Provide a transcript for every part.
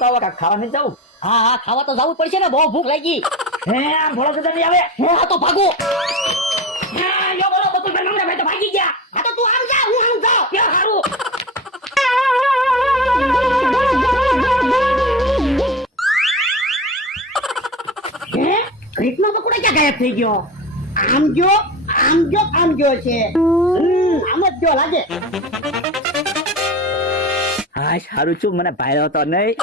તો આવો કાક ખાવા નહીં જાવ. હા હા ખાવા તો જવું પડશે ને, બહુ ભૂખ લાગી. હે આમ ભોળો દાદા નહીં આવે. હે આ તો ભાગો. હા યો બોલો બતુલભાઈ મમરાભાઈ તો ભાગી ગયા. આ તો તું આમ જા, હું આમ જાઉં. કે હારું. હે કૃષ્ણ બકુડો ક્યાં ગાયબ થઈ ગયો? આમ જો આમ જો છે. આમ જ જો લાગે. હા સારું છું મને ભાઈરો તો નહીં.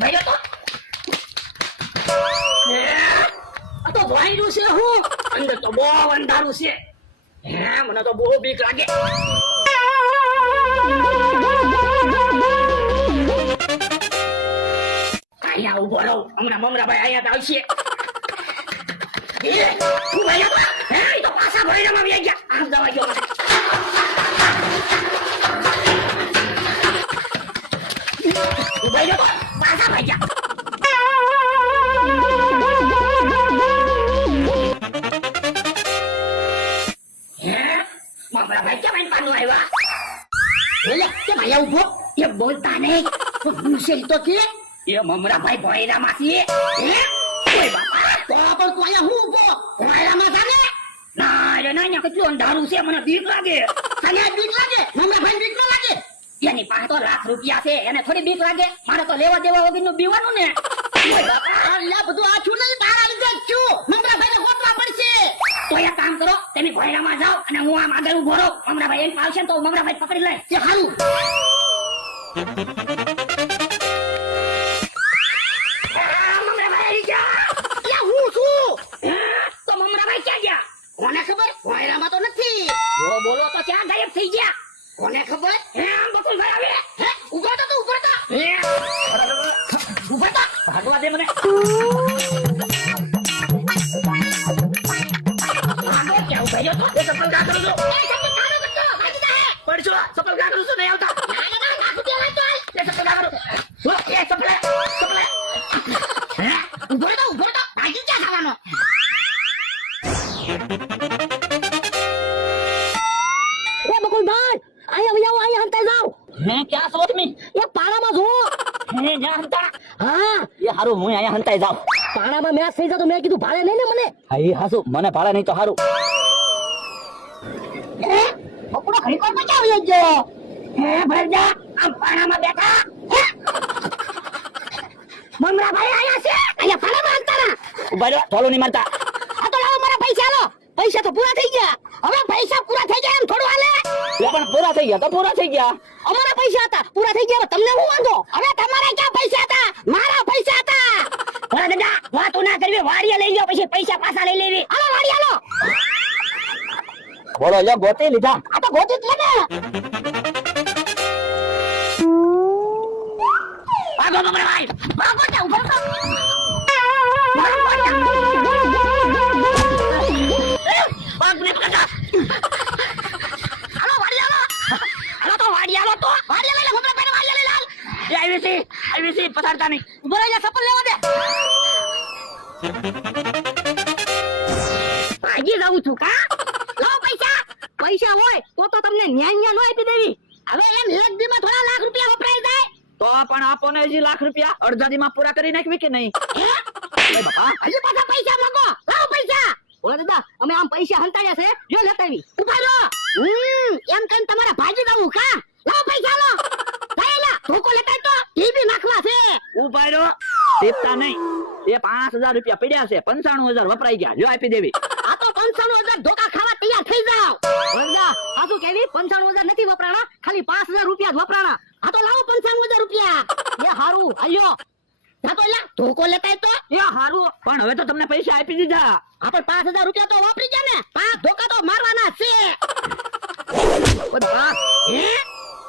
ભાઈ તો આ તો વાયરું છે. હું અંદર તો બહુ અંધારું છે. હે મને તો બહુ બીક લાગે. અહીંયા ઉભો રહો, હમણાં મમરાભાઈ અહીંયા આવશે. તું ભાઈ હે ઈ તો પાછા ભોયરામાં આવી ગયા. આમ દવા ગયો મને. તું ભાઈ પાછા ભાઈ ગયા. મમરાભાઈ કેમ અહીં પાનું આવ્યા? બોલે કેમ આયા ઉભો? એ બોલતા નહીં. પૂછે તો કે એ મમરાભાઈ ભોયરામાં છે. હે ઓય બાપા તો પણ તું આયા હું ઉભો? વાયરામાં જાને. ના રે ના અહીંયા કેટલું અંધારું છે મને બીક લાગે. તને બીક લાગે? મમરાભાઈ બીક ન લાગે? એની પાસે તો લાખ રૂપિયા છે એને થોડી બીક લાગે. મારે તો લેવા દેવા વગરનું બીવાનું ને. ઓય બાપા અલ્યા બધું આછું નહીં, તારા લીધે જ છું. મમરાભાઈને ગોતવા પડશે. તો એક કામ કરો, તમે ભોયરામાં જાઓ અને હું આમ આગળ ઉભો રહું. મમરાભાઈ એમ આવશે ને તો મમરાભાઈ પકડી લે. કે હારું. મમરાભાઈ આવી ગયા. અલ્યા હું છું. તો મમરાભાઈ ક્યાં ગયા? કોને ખબર? વાયરામાં તો નથી. બોલો તો ક્યાં ગાયબ થઈ ગયા? કોને ખબર? હે આમ બકુલભાઈ આવે. હે ઉભો તો તું, ઉભો તો. હે ઉભો તો. ભાગવા દે મને. ભાગો ક્યાં ઉભા રહ્યો તો? એ સફળ કા કરું છું. એ સત્ય કાનો કરતો, ભાગી જા હે. પડશો સફળ કા કરું છું નહીં આવતા. ના નાખું દે લાય તો. એ સફળ કા કરું. એ સફળ હે ઉભો તો, ભાગી જા ખાવાનો. એ બકુલભાઈ અહીંયા હંતાઈ જાવ. હે ક્યાં છો તમે? એ પાણામાં જો. હે જ્યાં હંતા. હા એ હારું હું અહીંયા હંતાઈ જાઉં. પાણામાં મેચ થઈ જાય તો મેં કીધું ભાડે નહીં ને મને. હા એ હાસુ મને ભાડા નહીં તો હારું. એ બકુડો ઘડી કોણ પચાવ આવી ગયો. હે ભરજા આમ પાણામાં બેઠા. મમરાભાઈ આયા છે. અહીંયા પાણામાં હંતાના. ઉભા રહ્યો થોડું નહીં મારતા. આ તો લાવો મારા પૈસા લો. પૈસા તો પૂરા થઈ ગયા. હવે પૈસા પૂરા થઈ જાય એમ થોડું હાલે. એટલે પણ પૂરા થઈ ગયા તો પૂરા થઈ ગયા. અમારા પૈસા હતા પૂરા થઈ ગયા. તમને શું વાંધો? હવે તમારા ક્યાં પૈસા હતા? મારા પૈસા હતા. ભરા દાદા વાતો ના કરવી. વાડીએ લઈ લ્યો પછી પૈસા પાછા લઈ લેવી. હાલો વાડી હાલો. બોલો લ્યો ગોતી લીધા. આ તો ગોતી જ લે ને. ભાગો મમરાભાઈ. ભાગો જા ઉભો તો. ભાગને પકડા. હાલો વાડી હાલો. હાલો તો વાડી હાલો તો. વાડી લઈ લે મમરાભાઈ વાડી લઈ લાલ. એ આવી છે પસારતા નહીં. ઉભો રહી જા ચપ્પલ લેવા દે. ભાગી જાઉં છું કા. લાવો પૈસા. પૈસા હોય તો તમને ન્યા નો આપી દેવી. હવે એમ એક દીમાં થોડા લાખ રૂપિયા વપરાઈ જાય. તો પણ આપો ને હજી લાખ રૂપિયા અડધા દીમાં પૂરા કરી નાખવી કે નહીં? હે ઓય બાપા હજી પાછા પૈસા માંગો. લાવો પૈસા. ઓલા દાદા અમે આમ પૈસા હંતાડ્યા છે. જો લેતાવી. ઉભા રહો. એમ કઈ તમારા ભાગી જાવું કા. લાવો પૈસા લો. ભાઈલા ધોકો લેતા તો ટીવી નાખવા છે. ઉભા રહ્યો. ટીપતા નહીં. એ 5000 રૂપિયા પડ્યા છે. 95000 વપરાઈ ગયા. જો આપી દેવી. આ તો 95000 ધોકા ખાવા તૈયાર થઈ જાવ. દાદા આ શું કેવી 95000 નથી વપરાણા, ખાલી 5000 રૂપિયા જ વપરાણા. આ તો લાવો 95000 રૂપિયા. એ હારું હાલ્યો. જા તો લા ધોકો લેતા તો. એ હારું પણ હવે તો તમને પૈસા આપી દીધા. આ પણ 5000 રૂપિયા તો વાપરી ગયા ને. 5 ધોકા તો મારવાના છે. ઓય બાપા હે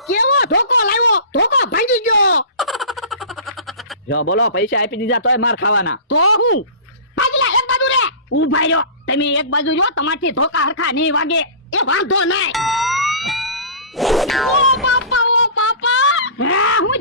કેવો ધોકો લાવ્યો? ધોકો ભાંગી ગયો. જો બોલો પૈસા આપી દીધા તોય માર ખાવાના. તો હું ભાગલા એક બાજુ રે. ઉભા રહ્યો. તમે એક બાજુ જો તમારથી ધોકા હરખા નહીં વાગે. એ વાંધો નહીં. ઓ બાપા હા હું